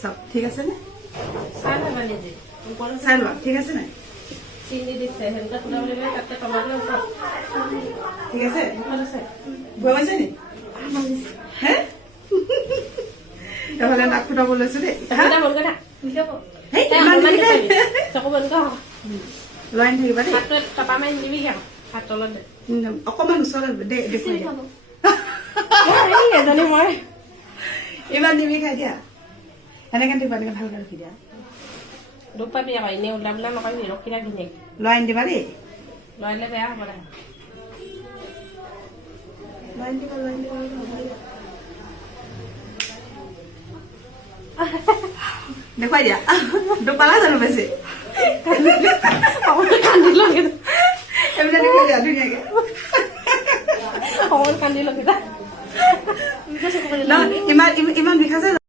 চব ঠিক আছে নে চাই লোৱা ঠিক আছে নাই চিনি দিছে সেনেকুৱা তোলা বুলি কয় তাতে টমাটো ওপৰত ঠিক আছে মুখত আছে বুঢ়া পাইছে নি হে এফালে নাক ফুটাব লৈছো দেই এটা মন কথা হেই ইমান নিবিখাই চকু বন্ধ কৰ লৈ আনি থাকিবা দেই হাতত টপা মাৰি নিবি কিয় হাত তলত দে অকণমান ওচৰত দেখুৱাই দিয়া এজনী মই ইমান নিবিখাই দিয়া এনেকৈ দিবা এনেকৈ ভালকৈ ৰখি দিয়া দুখ পাবি আকৌ এনেই ওলা বোলা নকৰিবি ৰখি থাক ধুনীয়াকৈ লৈ আনি দিবা দেই লৈ আনিলে বেয়া হ'ব দে লৈ আনি দিবা দেখুৱাই দিয়া দুপালা জানো বেছি কান্দি লগে এইবিলাক দেখুৱাই দিয়া ধুনীয়াকৈ অকমান কান্দি লগে ইমান বিষাইছে